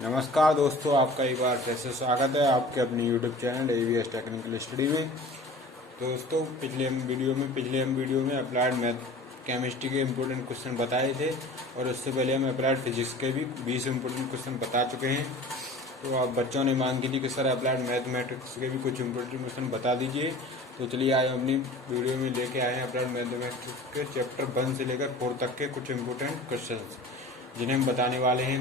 नमस्कार दोस्तों, आपका एक बार फिर से स्वागत है आपके अपने YouTube channel ABS technical study में। दोस्तों, पिछले हम वीडियो में अप्लाइड मैथ केमिस्ट्री के इम्पोर्टेंट क्वेश्चन बताए थे और उससे पहले हम अप्लाइड फिजिक्स के भी 20 इम्पोर्टेंट क्वेश्चन बता चुके हैं। तो आप बच्चों ने मांग की थी कि सर अप्लाइड मैथमेटिक्स के भी कुछ इम्पोर्टेंट क्वेश्चन बता दीजिए। तो चलिए आज अपनी वीडियो में लेके आए हैं अप्लाइड मैथमेटिक्स के चैप्टर 1 से लेकर 4 तक के कुछ इम्पोर्टेंट क्वेश्चन, जिन्हें हम बताने वाले हैं।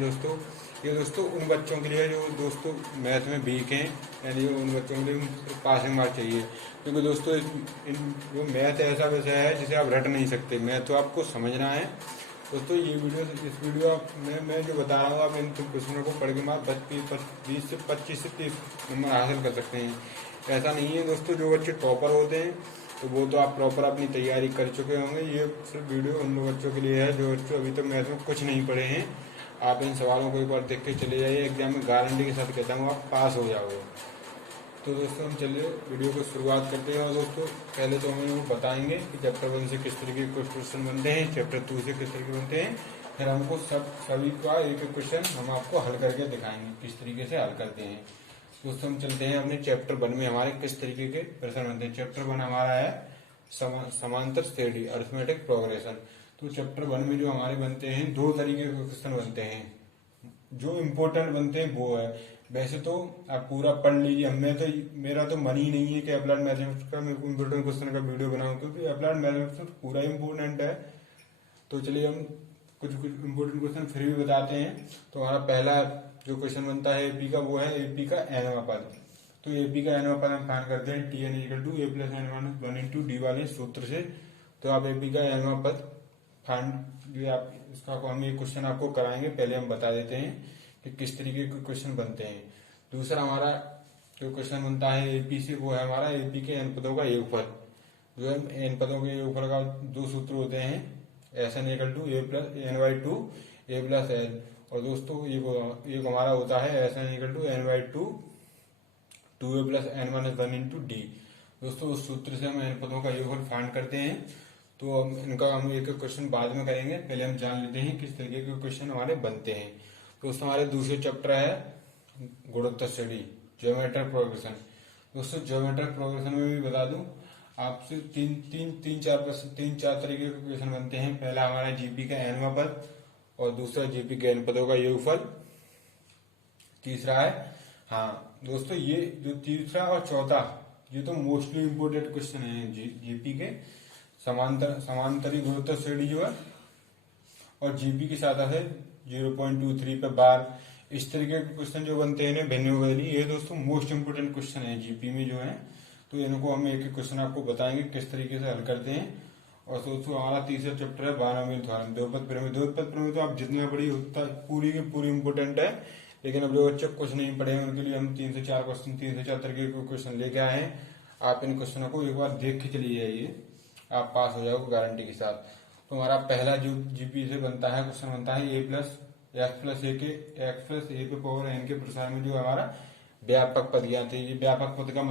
ये दोस्तों उन बच्चों के लिए जो दोस्तों मैथ में वीक हैं, यानी उन बच्चों के लिए पासिंग मार्क चाहिए, क्योंकि दोस्तों वो मैथ ऐसा विषय है जिसे आप रट नहीं सकते। मैथ तो आपको समझना है। दोस्तों इस वीडियो में मैं जो बता रहा हूँ, आप इन क्वेश्चनों को पढ़ के मार 20 से 25 से 30 नंबर हासिल कर सकते हैं। ऐसा नहीं है दोस्तों, जो बच्चे टॉपर होते हैं तो वो तो आप प्रॉपर अपनी तैयारी कर चुके होंगे। ये सिर्फ वीडियो उन बच्चों के लिए है जो बच्चों अभी तक मैथ में कुछ नहीं पढ़े हैं। आप इन सवालों को एक बार देख के चले जाइए, एग्जाम में गारंटी के साथ कहता हूँ आप पास हो जाओगे। तो दोस्तों हम चलिए वीडियो को शुरुआत करते हैं। और दोस्तों पहले तो हमें वो बताएंगे कि चैप्टर 1 से किस तरीके के क्वेश्चन बनते हैं, चैप्टर 2 से किस तरीके बनते हैं। फिर हमको सभी का एक एक क्वेश्चन हम आपको हल करके दिखाएंगे किस तरीके से हल करते हैं। दोस्तों हम चलते हैं अपने चैप्टर 1 में हमारे किस तरीके के प्रश्न बनते हैं। चैप्टर 1 हमारा है समांतर श्रेणी अरिथमेटिक प्रोग्रेशन। तो चैप्टर 1 में जो हमारे बनते हैं, 2 तरीके के क्वेश्चन बनते हैं। जो इम्पोर्टेंट बनते हैं वो है, वैसे तो आप पूरा पढ़ लीजिए। मेरा तो मन ही नहीं है कि अप्लाइड मैथमेटिक्स का इम्पोर्टेंट क्वेश्चन का वीडियो बनाऊं, क्योंकि अप्लाइड मैथमेटिक्स पूरा इम्पोर्टेंट है। तो चलिए हम कुछ इम्पोर्टेंट क्वेश्चन फिर भी बताते हैं। तो हमारा पहला जो क्वेश्चन बनता है एपी का, वो है एपी का एनवां पद। तो एपी का एनवां पद हम फाइंड करते हैं T N equal to A plus N minus 1 into D वाले सूत्र से। तो आप एपी का एनवां पद फाइंड, जो आप इसका हम ये क्वेश्चन आपको कराएंगे, पहले हम बता देते हैं कि किस तरीके के क्वेश्चन बनते हैं। दूसरा हमारा जो क्वेश्चन बनता है एपी से, वो है हमारा एपी के एन पदों का योगफल। जो है एन पदों के योगफल का 2 सूत्र होते हैं, S N equal to A plus N by two A plus N. और दोस्तों एक हमारा होता है S N equal to N by two A plus N minus 1 into D. दोस्तों उस सूत्र से हम एन पदों का योगफल फाइंड करते हैं। तो हम एक क्वेश्चन बाद में करेंगे, पहले हम जान लेते हैं किस तरीके के क्वेश्चन हमारे बनते हैं। दोस्तों हमारे दूसरे चैप्टर है गुणोत्तर श्रेणी ज्योमेट्रिक प्रोग्रेशन। दोस्तों ज्योमेट्रिक प्रोग्रेशन में भी बता दूं आपसे तीन चार तरीके के क्वेश्चन बनते हैं। पहला हमारा जीपी का एनवां पद, और दूसरा जीपी के एन पदों का योगफल। तीसरा है, हाँ दोस्तों, ये जो तीसरा और चौथा ये तो मोस्टली इम्पोर्टेंट क्वेश्चन है जीपी के। समांतरी गुणोत्तर श्रेणी जो है, और जीपी के साथ है 0.23 पे बार। इस तरीके के क्वेश्चन जो बनते हैं भिन्न बदली, ये दोस्तों मोस्ट इम्पोर्टेंट क्वेश्चन है जीपी में जो है। तो इनको हम एक एक क्वेश्चन आपको बताएंगे किस तरीके से हल करते हैं। और दोस्तों हमारा तीसरा चैप्टर है बारहवीं थ्योरम द्विपद प्रमेय। द्विपद प्रमेय तो आप जितना पढ़िए उतना पूरी की पूरी इम्पोर्टेंट है, लेकिन अब जो बच्चे कुछ नहीं पढ़े हैं उनके लिए हम 3 से 4 तरीके के क्वेश्चन लेके आए हैं। आप इन क्वेश्चनों को एक बार देख के चलिए जाइए, आप पास हो जाओगे गारंटी के साथ। तो हमारा पहला जो जीपी से बनता है क्वेश्चन बनता है ए प्लस एक्स प्लस ए पे पावर एन के प्रसार में जो हमारा व्यापक पद ज्ञात है। ये व्यापक पद का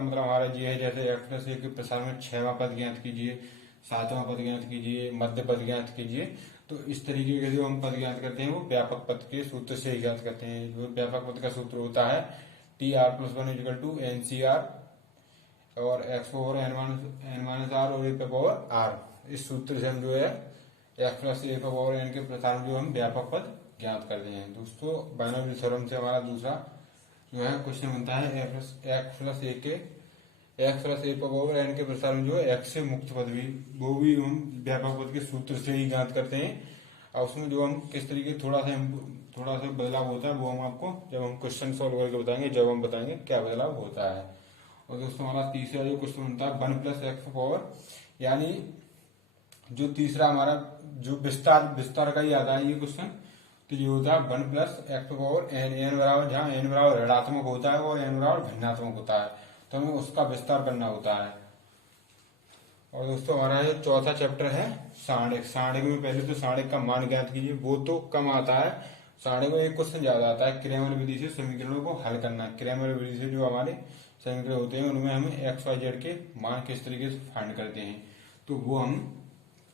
मतलब हमारा ये है, जैसे एक्स प्लस ए के प्रसार में 6वां पद ज्ञात कीजिए, 7वां पद ज्ञात कीजिए, मध्य पद ज्ञात कीजिए। तो इस तरीके के जो हम पद ज्ञात करते हैं वो व्यापक पद के सूत्र से ही ज्ञात करते हैं। जो व्यापक पद का सूत्र होता है T R plus 1 equal to N C R और X power N minus R और ए पे पावर आर। इस सूत्र से हम जो है एक्स प्लस ए पे पावर एन के प्रसार में जो हम व्यापक पद ज्ञात करते हैं। दोस्तों बाइनोमियल थ्योरम से हमारा दूसरा जो है क्वेश्चन बनता है एक्स प्लस ए पे पावर एन के प्रसार में जो है एक्स से मुक्त पद भी, वो भी हम व्यापक पद के सूत्र से ही ज्ञात करते हैं। और उसमें जो हम किस तरीके थोड़ा सा बदलाव होता है वो हम आपको जब हम क्वेश्चन सॉल्व करके बताएंगे, जब हम बताएंगे क्या बदलाव होता है। और दोस्तों हमारा तीसरा जो क्वेश्चन बनता है 1 प्लस एक्स पावर, यानी जो तीसरा हमारा जो विस्तार का ही आता है ये क्वेश्चन। तो ये होता है 1 प्लस एक्स पावर एन बराबर, जहाँ एन बराबर ऋणात्मक होता है और एन बराबर धनात्मक होता है, तो हमें उसका विस्तार करना होता है। और दोस्तों हमारा ये चौथा चैप्टर है सारणिक। सारणिक में पहले तो सारणिक का मान ज्ञात कीजिए, वो तो कम आता है। सारणिक में एक क्वेश्चन ज्यादा आता है, क्रैमर विधि से समीकरणों को हल करना। क्रैमर विधि से जो हमारे समीकरण होते हैं उनमें हमें एक्स वाई जेड के मान किस तरीके से फाइंड करते हैं, तो वो हम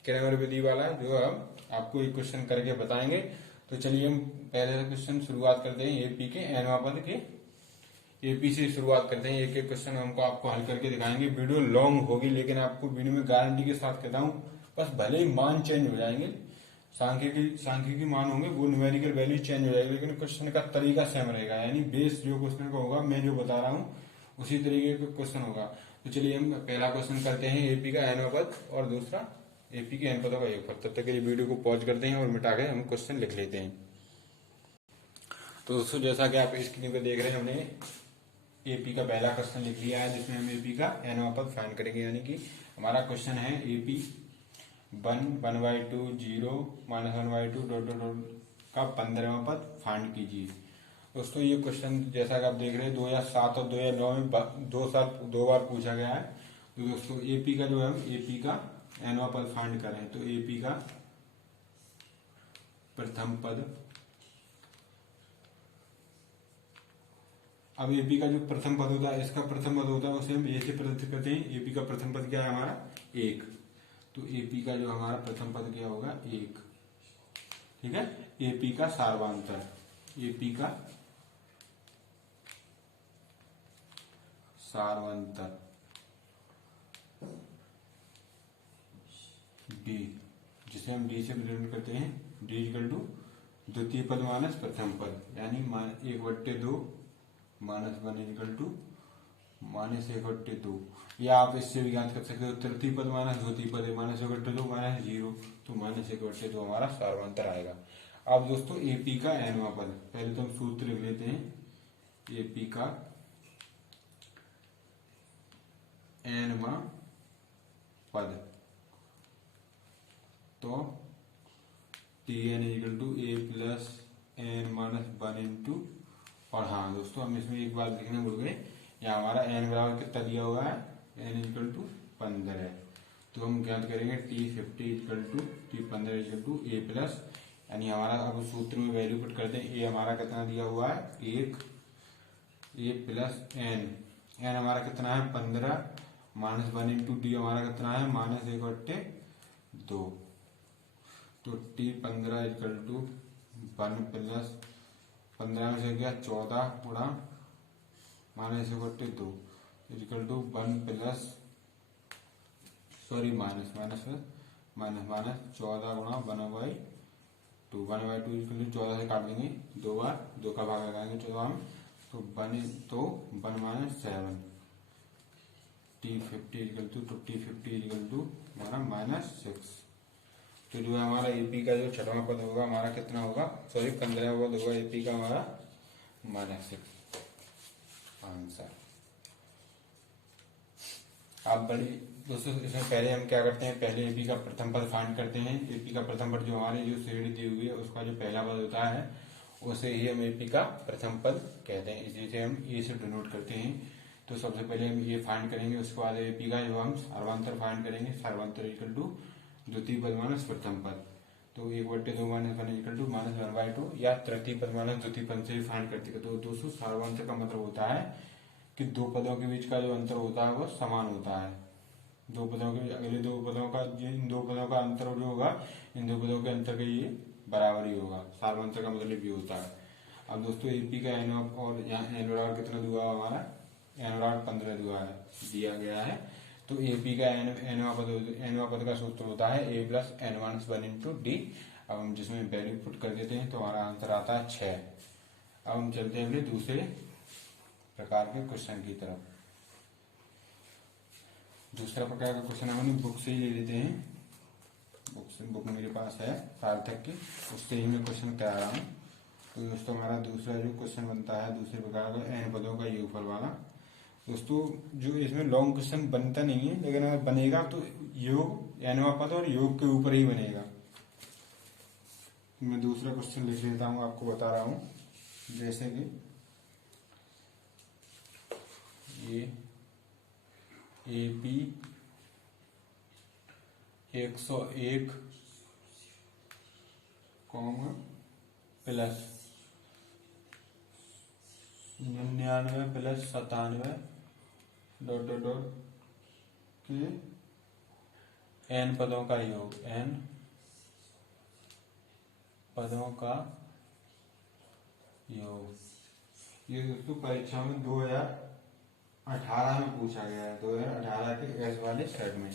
क्रैमर विधि वाला जो हम आपको एक क्वेश्चन करके बताएंगे। तो तो चलिए हम पहले क्वेश्चन शुरुआत करते हैं एपी के nवां पद के। एपी से शुरुआत करते हैं, एक एक क्वेश्चन हमको आपको हल करके दिखाएंगे। वीडियो लॉन्ग होगी लेकिन आपको वीडियो में गारंटी के साथ कहता हूँ, बस भले ही मान चेंज हो जाएंगे, सांख्यिकी मान होंगे, वो न्यूमेरिकल वैल्यू चेंज हो जाएगी, लेकिन क्वेश्चन का तरीका सेम रहेगा। यानी बेस जो क्वेश्चन का होगा, मैं जो बता रहा हूँ उसी तरीके का क्वेश्चन होगा। तो चलिए हम पहला क्वेश्चन करते हैं एपी का nवां पद और दूसरा एपी के n पदों का योगफल। तब तक के लिए वीडियो को पॉज करते हैं और मिटा के हम क्वेश्चन लिख लेते हैं। तो दोस्तों जैसा कि आप स्क्रीन पर देख रहे हैं, हमने एपी का पहला क्वेश्चन लिख लिया है, जिसमें हम एपी का nवां पद फाइंड करेंगे। यानी कि हमारा क्वेश्चन है एपी 1/2 0 -1/2 डॉट डॉट डॉट का 15वां पद फाइंड कीजिए। दोस्तों ये क्वेश्चन जैसा कि आप देख रहे हैं 2007 और 2009 में दो बार पूछा गया है। तो दोस्तों एपी का जो है, एपी का nवां पद फाइंड करें, तो एपी का प्रथम पद, अब एपी का जो प्रथम पद होता है, इसका प्रथम पद होता है, उसे हम ए से प्रदर्शित करते हैं। एपी का प्रथम पद क्या है हमारा? 1। तो एपी का जो हमारा प्रथम पद क्या होगा? 1। ठीक है। एपी का सार्वांतर, एपी का सार्वांतर डी, जिसे हम डी से रिप्रेजेंट करते हैं, डी इक्वल टू द्वितीय पद माइनस प्रथम पद, यानी 1/2 -1 इक्वल टू -1/2। या आप इससे भी याद कर सकते हो, तृतीय पद माइनस द्वितीय पद है, -1/2 -0, तो -1/2 हमारा सार्वांतर आएगा। अब दोस्तों एपी का nवां पद, पहले तो हम सूत्र लिख लेते हैं। एपी का nवां पद, तो Tn equal to a plus n-1 into, और हाँ दोस्तों हम इसमें एक बार लिखने भूल गए, यहाँ हमारा n बराबर कितना दिया हुआ है? n इक्वल टू 15 है। तो हम ज्ञात करेंगे T50 equal to T15 equal to a plus, यानी हमारा अब सूत्र में वैल्यू पुट करते हैं। a हमारा कितना दिया हुआ है? 1, a प्लस n, n हमारा कितना है? 15, -1 इंटू डी हमारा कितना है? -1/2। तो T15 इक्वल टू 1 प्लस 15 में से गया 14 गुणा -1/2 equal to 1 plus, sorry minus 14 गुणा 1/2, 1/2 इक्वल टू 14 से काट देंगे, 2 बार 2 का भाग लगाएंगे 14 में, तो 1 - 7। T50 इक्वल टू हमारा -6। तो जो है हमारा एपी का जो छठवां पद होगा हमारा कितना होगा? सॉरी 15वां पद होगा एपी का हमारा -6 आंसर। आप बड़ी दोस्तों इसमें पहले हम क्या करते हैं, पहले एपी का प्रथम पद फाइंड करते हैं। एपी का प्रथम पद जो हमारे जो श्रेणी दी हुई है उसका जो पहला पद होता है उसे ही हम एपी का प्रथम पद कहते हैं, इसी से हम ए से डिनोट करते हैं। तो सबसे पहले हम ये फाइंड करेंगे, उसके बाद एपी का जो हम सार्वांतर फाइंड करेंगे। सार्वांतर इक्वल टू द्वितीय पद माइनस प्रथम पद, तो 1/2 -1 इक्वल टू -1/2, या तृतीय पद माइनस द्वितीय पद से भी फाइंड करते हैं। तो दोस्तों सार्वांतर का मतलब होता है कि दो पदों के बीच का जो अंतर होता है वो समान होता है। दो पदों के अगले दो पदों का, इन दो पदों का अंतर जो होगा इन दो पदों के अंतर के ये बराबर ही होगा। सार्वांतर का मतलब ये होता है। अब दोस्तों एपी का एन और यहाँ एन बराबर कितना दिया हमारा? एन बराबर 15 दिया गया है। तो एपी का एनवां पद का सूत्र होता है a plus n-1 into D. अब हम जिसमें वैल्यू पुट कर देते हैं तो हमारा आंसर आता है 6। अब हम चलते हैं अपने दूसरे प्रकार के क्वेश्चन की तरफ। दूसरा प्रकार का क्वेश्चन हम बुक से ही ले लेते हैं। बुक मेरे पास है सार्थक की, उससे ही मैं क्वेश्चन करा रहा हूँ। तो दोस्तों हमारा दूसरा जो क्वेश्चन बनता है दूसरे प्रकार का n पदों का योगफल वाला। दोस्तों जो इसमें लॉन्ग क्वेश्चन बनता नहीं है, लेकिन अगर बनेगा तो योग nवां पद और योग के ऊपर ही बनेगा। मैं दूसरा क्वेश्चन लिख लेता हूँ, आपको बता रहा हूँ। जैसे कि ये AP 101 plus 99 plus 97 dot dot dot के n पदों का योग, n पदों का योग। ये दोस्तों परीक्षा में 2018 में पूछा गया है, 2018 के एस वाले सेट में।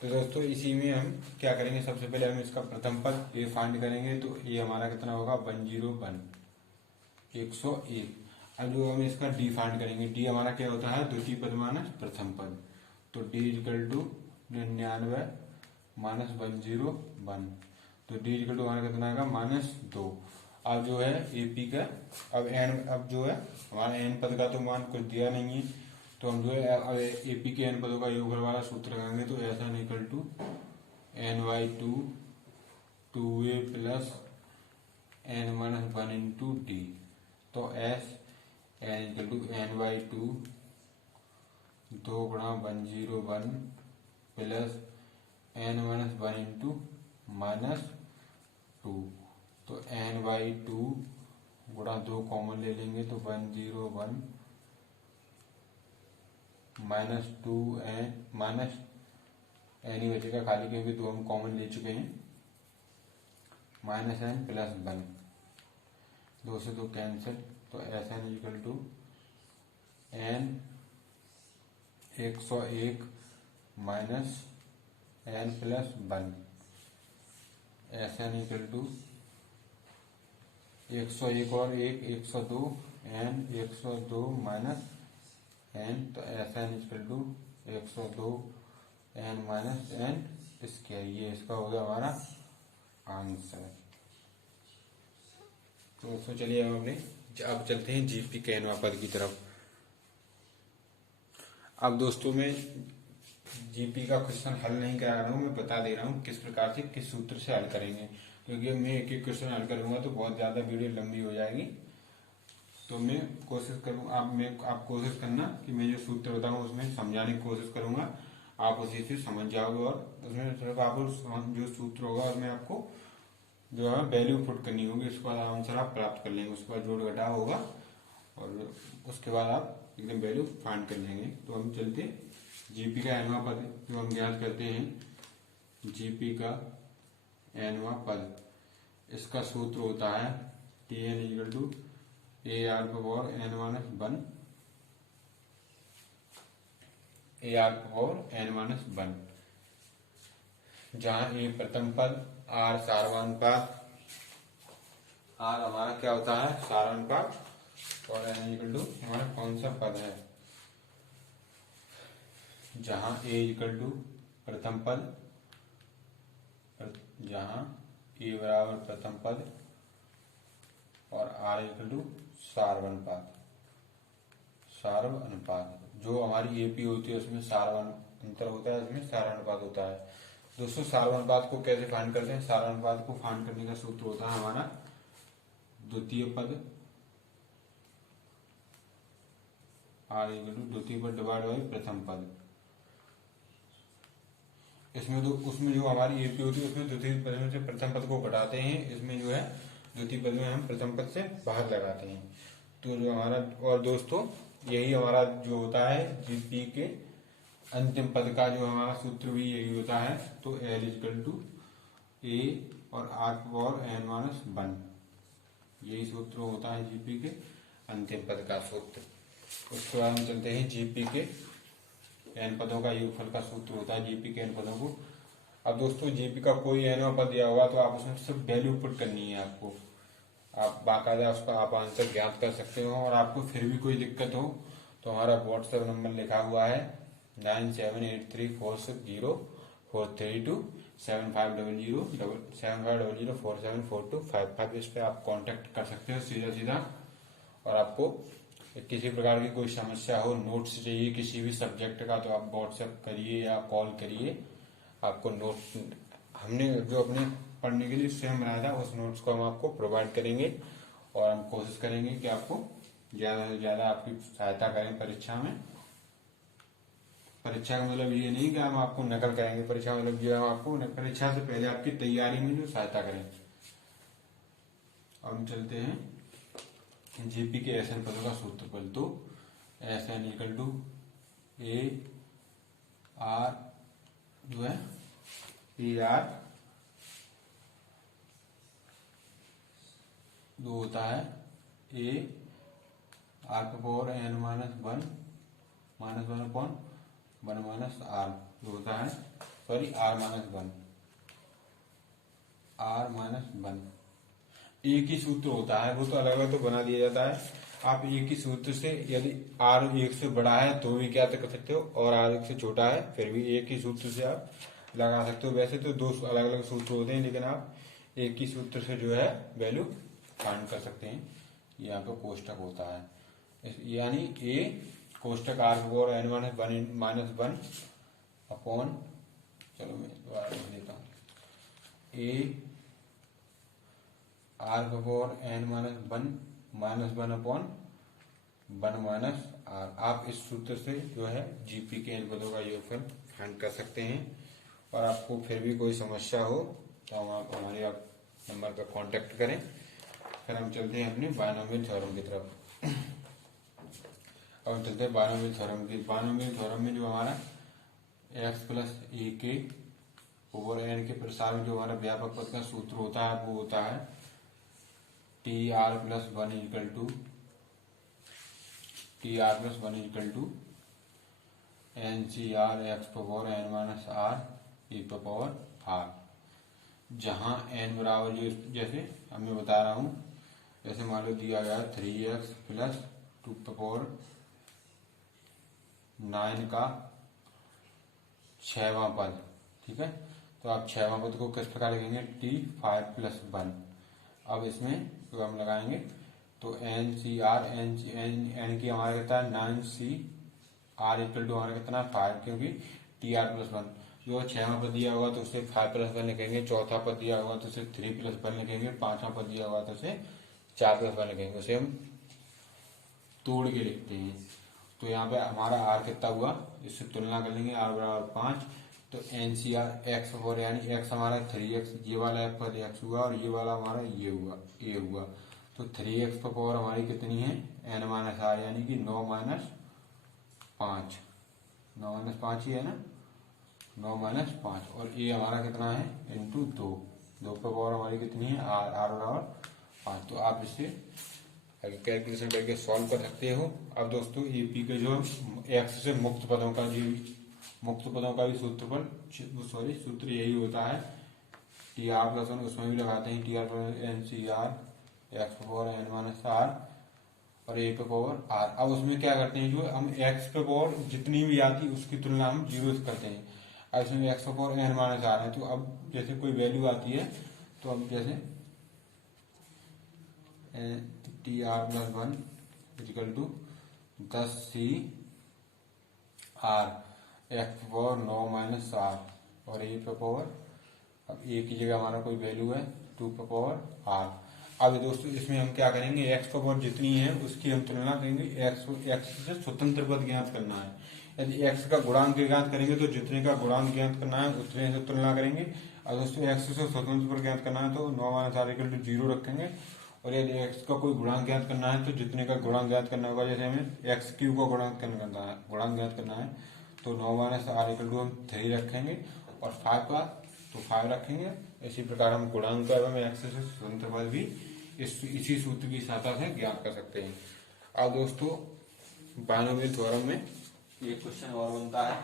तो दोस्तों इसी में हम क्या करेंगे, सबसे पहले हम इसका प्रथम पद ए फाइंड करेंगे। तो ये हमारा कितना होगा 101, 101। अब जो हम इसका डी फाइंड करेंगे, डी हमारा क्या होता है द्वितीय पद माइनस प्रथम पद। तो डी इक्वल टू 99 माइनस 101। तो डी इक्वल टू हमारा कितना आएगा -2। अब जो है एपी का अब जो है हमारा एन पद का तो मान कुछ दिया नहीं है, तो हम जो है अब एपी के एन पदों का योगफल वाला सूत्र लगाएंगे। तो ऐसा equal to n/2 2a plus n-1 into D. तो S N equal to n/2 2 गुणा 101 प्लस n-1 इंटू -2। तो n/2 गुणा 2 कॉमन ले लेंगे तो 101 -2 माइनस एन ही बचेगा खाली, क्योंकि 2 हम कॉमन ले चुके हैं। -n प्लस 1, 2 से 2 कैंसिल। तो S N equal to n 101 minus n plus 1। S N equal to 101 और 1 102 n 102 माइनस n। तो S N equal to 102 n minus n square. ये इसका हो गया हमारा आंसर। तो दोस्तों चलिए अब चलते हैं जीपी के एनवा पद की तरफ। अब दोस्तों मैं जीपी का क्वेश्चन हल नहीं करा रहा हूँ, मैं बता दे रहा हूँ किस प्रकार से किस सूत्र से हल करेंगे, क्योंकि मैं एक एक क्वेश्चन हल करूंगा तो बहुत ज्यादा वीडियो लंबी हो जाएगी। तो मैं कोशिश करूँ आप कोशिश करना कि मैं जो सूत्र बताऊँ उसमें समझाने की कोशिश करूंगा, आप उसी से समझ जाओगे। और उसमें सिर्फ आप जो सूत्र होगा उसमें आपको जो है वैल्यू पुट करनी होगी, उसके बाद आंसर आप प्राप्त कर लेंगे। उसके बाद जोड़ घटाव होगा और उसके बाद आप एकदम वैल्यू फाइंड कर लेंगे। तो हम चलते जीपी का एनवा पद जो हम ज्ञात करते हैं। जीपी का एनवा पद, इसका सूत्र होता है Tn equal to AR power n-1 AR power n-1, जहां ए प्रथम पद, आर सारवानुपात, आर हमारा क्या होता है सारवानुपात, और एन इक्वल टू हमारा कौन सा पद है, जहां ए इक्वल टू प्रथम पद, जहां ए बराबर प्रथम पद और आर इक्वल टू सारवानुपात। सारवानुपात जो हमारी एपी होती है उसमें अंतर होता है, उसमें सारवानुपात होता है। दोस्तों सारवानुपात को कैसे फाइंड करते हैं, सारवानुपात को फाइंड करने का सूत्र होता है हमारा द्वितीय पद आर इक्वल टू द्वितीय पद डिवाइड बाई प्रथम पद। इसमें तो उसमें जो हमारी एपी होती है उसमें द्वितीय पद में से प्रथम पद को घटाते हैं, इसमें जो है द्वितीय पद में हम प्रथम पद से बाहर लगाते हैं। तो जो हमारा, और दोस्तों यही हमारा जो होता है जीपी के अंतिम पद का जो हमारा सूत्र भी यही होता है। तो एल इक्वल टू ए और आर पावर n-1, यही सूत्र होता है जीपी के अंतिम पद का सूत्र। उसके बाद हम चलते हैं जीपी के एन पदों का योगफल का सूत्र होता है जीपी के एन पदों को। अब दोस्तों जीपी का कोई एन पद दिया हुआ तो आप उसमें सिर्फ वैल्यू पुट करनी है आपको, आप बाकायदा उसका आप आंसर ज्ञात कर सकते हो। और आपको फिर भी कोई दिक्कत हो तो हमारा व्हाट्सएप नंबर लिखा हुआ है 9783460432 7500474255। इस पे आप कांटेक्ट कर सकते हो सीधा सीधा। और आपको किसी प्रकार की कोई समस्या हो, नोट्स चाहिए किसी भी सब्जेक्ट का, तो आप व्हाट्सएप करिए या कॉल करिए। आपको नोट्स हमने जो अपने पढ़ने के लिए स्वयं बनाया था उस नोट्स को हम आपको प्रोवाइड करेंगे, और हम कोशिश करेंगे कि आपको ज्यादा से ज्यादा आपकी सहायता करें परीक्षा में। परीक्षा का मतलब ये नहीं कि हम आपको नकल करेंगे, परीक्षा मतलब ये हम आपको परीक्षा से पहले आपकी तैयारी में जो सहायता करें। अब हम चलते हैं जीपी के एसएन पदों का सूत्रफल। तो SN equal to A R जो है ए आर दो होता है ए आर का power N minus one upon one minus R जो होता है, सॉरी आर माइनस वन। एक ही सूत्र होता है, वो तो अलग अलग तो बना दिया जाता है। आप एक ही सूत्र से यदि आर एक से बड़ा है तो भी क्या कर सकते हो, और आर एक से छोटा है फिर भी एक ही सूत्र से आप लगा सकते हो। वैसे तो दो अलग अलग सूत्र होते हैं, लेकिन आप एक ही सूत्र से जो है वैल्यू फाइंड कर सकते हैं। ये यहाँ पे कोष्टक होता है, यानी ए कोष्टक आर का power N minus one upon, चलो मैं दोबारा लिख देता हूँ, ए आर का power N minus one upon one minus R. आप इस सूत्र से जो है जीपी के इन पदों का योगफल फाइंड कर सकते हैं। और आपको फिर भी कोई समस्या हो तो आप हमारे नंबर पर कांटेक्ट करें। फिर हम चलते हैं अपनी बायनोमियल थ्योरम की तरफ। अब हम चलते हैं बायनोमियल थ्योरम की। बायनोमियल थ्योरम में जो हमारा एक्स प्लस ए के ओवर एन के प्रसार में जो हमारा व्यापक पद का सूत्र होता है वो होता है T R plus one equal to N C R X power N minus R E power R, जहां एन बराबर जैसे अब मैं बता रहा हूं, जैसे मान लो दिया गया 3x प्लस टू पावर 9 का 6वां पद, ठीक है। तो आप 6वां पद को किस प्रकार लिखेंगे, टी 5 प्लस वन। अब इसमें तो हम लगाएंगे तो एन सी आर एन की हमारा कितना है 9 सी आर इक्वल टू हमारा कितना 5, क्योंकि टी आर प्लस वन। जो 6वां पद दिया होगा तो उसे 5 प्लस वन लिखेंगे, चौथा पद दिया होगा तो उसे 3 प्लस वन लिखेंगे, पांचवा पद दिया होगा तो उसे 4 प्लस वन लिखेंगे। उसे हम तोड़ के लिखते हैं। तो यहाँ पे हमारा आर कितना हुआ, इससे तुलना कर लेंगे, आर बराबर 5। तो एन सी आर एक्स और यानी एक्स हमारा 3x, ये वाला एक्स पर एक्स हुआ और ये वाला हमारा ये हुआ ए हुआ। तो 3x पर पावर हमारी कितनी है एन माइनस आर, यानी कि 9 माइनस 5 ही है ना, 9 माइनस 5। और ए हमारा कितना है इंटू 2 पर पावर हमारी कितनी है आर बराबर 5। तो आप इसे कैलकुलेशन करके सॉल्व कर सकते हो। अब दोस्तों ये पी के जो एक्स से मुक्त पदों का भी सूत्र यही होता है टी आर प्लस वन, उसमें भी लगाते हैं T R plus N C R X power N minus R और ए पे पावर आर। अब उसमें क्या करते हैं, जो हम एक्स पे पावर जितनी भी आती है उसकी तुलना हम जीरो से करते हैं। अब इसमें एक्स पे पावर एन माइनस आर है, तो अब जैसे कोई वैल्यू आती है तो अब जैसे T R plus one equal to 10 C R X power 9 minus R और ए पे पावर, अब ए की जगह हमारा कोई वैल्यू है 2 पे पावर आर। अब दोस्तों इसमें हम क्या करेंगे, एक्स पे पावर जितनी है उसकी हम तुलना करेंगे, एक्स से स्वतंत्र पद ज्ञात करना है। यदि एक्स का गुणांक ज्ञात करेंगे तो जितने का गुणांक ज्ञात करना है उतने से तुलना करेंगे। और दोस्तों एक्स से स्वतंत्र पद ज्ञात करना है तो 9 माइनस आर इक्वल टू 0 रखेंगे। और यदि एक्स का कोई गुणांक ज्ञात करना है तो जितने का गुणांक ज्ञात करना होगा, जैसे हमें एक्स क्यू का गुणांक ज्ञात करना है तो 9 माइनस आर इक्वल टू हम 3 रखेंगे और 5 का तो 5 रखेंगे। इसी प्रकार हम गुणांक एवं एक्स से स्वतंत्र पद भी इसी सूत्र की सहायता से ज्ञात कर सकते हैं। अब दोस्तों बायनोमियल थ्योरम में ये क्वेश्चन और बनता है,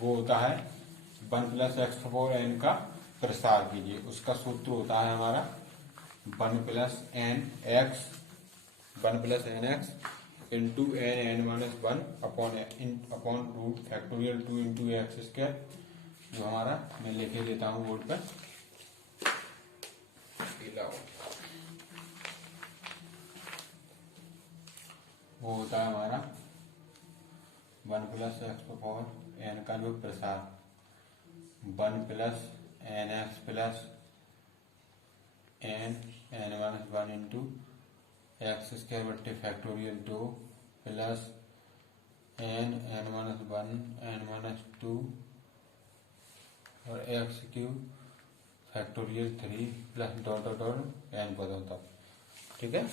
वो होता है 1 प्लस एक्स पावर एन का प्रसार कीजिए। उसका सूत्र होता है हमारा 1 plus N X into N minus one upon root factorial 2 into X square, जो हमारा मैं लिखे देता हूँ बोर्ड पर, वो होता है हमारा 1 प्लस एक्स पावर एन का जो प्रसार 1 plus N X plus N minus one into X square बट्टे factorial 2 plus N minus one N minus 2 और X cube factorial 3 plus dot dot dot N पदों तक, ठीक है।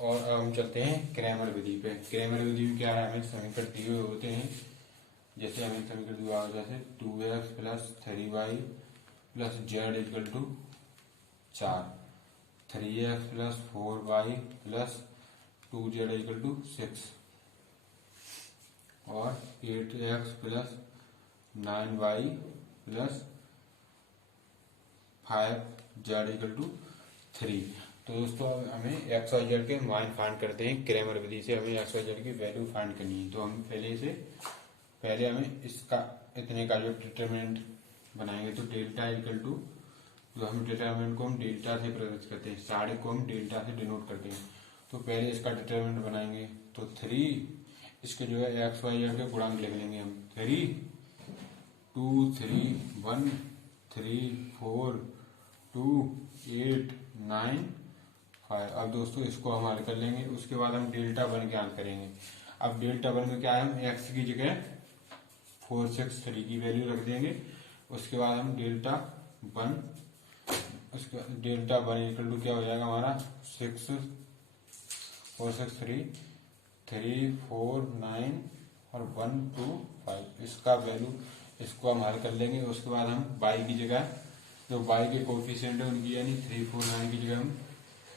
और अब हम चलते हैं क्रैमर विधि पे। क्रैमर विधि में क्या है, हमें समीकरण दिए हुए होते हैं, जैसे हमें समीकरण दिया हुआ जैसे 2x plus 3y plus Z equal to 4, 3x plus 4y plus 2z equal to 6 और 8x plus 9y plus 5z equal to 3। तो दोस्तों अब हमें एक्स वाई जेड के मान फाइंड करते हैं। क्रैमर विधि से हमें एक्स वाई जेड की वैल्यू फाइंड करनी है। तो हम पहले हमें इसका इतने का जो डिटरमिनेंट बनाएंगे तो डेल्टा इक्वल टू, जो हम डिटरमिनेंट को हम डेल्टा से प्रदर्शित करते हैं, सारे को हम डेल्टा से डिनोट करते हैं। तो पहले इसका डिटरमिनेंट बनाएंगे तो 3, इसके जो है एक्स वाई जेड के गुणांक लिख लेंगे हम 3, 2, 3, 1, 3, 4, 2, 8, 9, 5। अब दोस्तों इसको हम हल कर लेंगे। उसके बाद हम डेल्टा वन के हल करेंगे। अब डेल्टा वन में क्या है, हम एक्स की जगह 463 की वैल्यू रख देंगे। उसके बाद हम डेल्टा वन इक्वल टू क्या हो जाएगा हमारा 6, 4, 6, 3, 3, 4, 9 और 1, 2, 5। इसका वैल्यू इसको हम हल कर लेंगे। उसके बाद हम y की जगह जो y के कोफिशिएंट है उनकी यानी 3, 4, 9 की जगह हम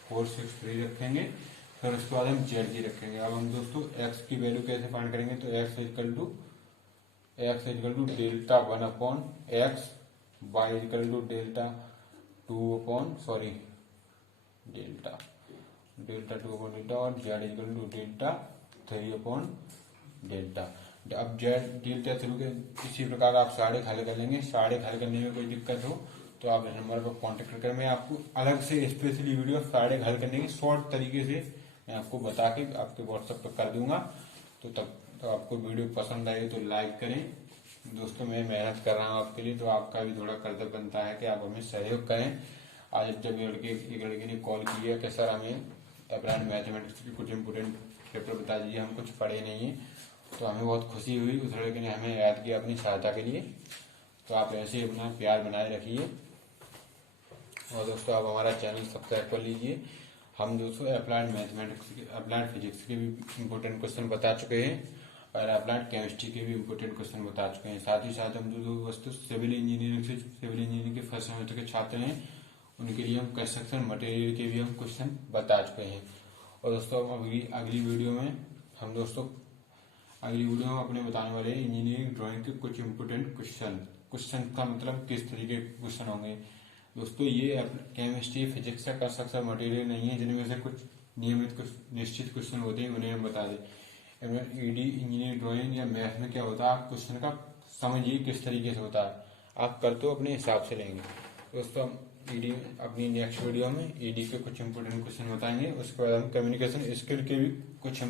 4, 6, 3 रखेंगे। फिर उसके बाद हम जेड जी रखेंगे। अब हम दोस्तों x की वैल्यू कैसे फाइंड करेंगे, तो x equal to delta one upon X, Y equal to delta two upon delta और Z equal to delta 3 upon delta. अब जेड डेल्टा थ्रू के इसी प्रकार आप सारे हल कर लेंगे। सारे हल करने में कोई दिक्कत हो तो आप इस नंबर पर कॉन्टेक्ट करें। मैं आपको अलग से स्पेशली वीडियो सारे हल करने के शॉर्ट तरीके से मैं आपको बता के आपके व्हाट्सएप पर कर दूंगा। तो तब आपको वीडियो पसंद आएगी तो लाइक करें। दोस्तों मैं मेहनत कर रहा हूँ आपके लिए, तो आपका भी थोड़ा कर्तव्य बनता है कि आप हमें सहयोग करें। आज जब एक लड़के ने कॉल की है कि सर हमें अप्लाइड मैथमेटिक्स के कुछ इंपोर्टेंट पेपर बता दीजिए, हम कुछ पढ़े नहीं है, तो हमें बहुत खुशी हुई। उस लड़के ने हमें याद किया अपनी सहायता के लिए। तो आप ऐसे ही अपना प्यार बनाए रखिए। और दोस्तों आप हमारा चैनल सब्सक्राइब कर लीजिए। हम दोस्तों अप्लाइड फिजिक्स के भी इम्पोर्टेंट क्वेश्चन बता चुके हैं और अप्लाइड केमिस्ट्री के भी इम्पोर्टेंट क्वेश्चन बता चुके हैं। साथ ही साथ हम जो दोस्तों सिविल इंजीनियरिंग के फर्स्ट सेमेस्टर के छात्र हैं उनके लिए हम कंस्ट्रक्शन मटेरियल के भी हम क्वेश्चन बता चुके हैं। और दोस्तों अगली वीडियो में हम अपने बताने वाले हैं इंजीनियरिंग ड्राइंग के कुछ इम्पोर्टेंट क्वेश्चन का मतलब किस तरीके के क्वेश्चन होंगे। दोस्तों ये केमिस्ट्री फिजिक्स का कंस्ट्रक्शन मटेरियल नहीं है जिनमें से कुछ नियमित कुछ निश्चित क्वेश्चन होते हैं, उन्हें हम बता दें। ईडी इंजीनियरिंग ड्राइंग या मैथ में क्या होता है, आप क्वेश्चन का समझिए किस तरीके से होता है, आप कर तो अपने हिसाब से लेंगे। दोस्तों ईडी अपनी नेक्स्ट वीडियो में ईडी के कुछ इंपोर्टेंट क्वेश्चन बताएंगे। उसके बाद हम कम्युनिकेशन स्किल के भी कुछ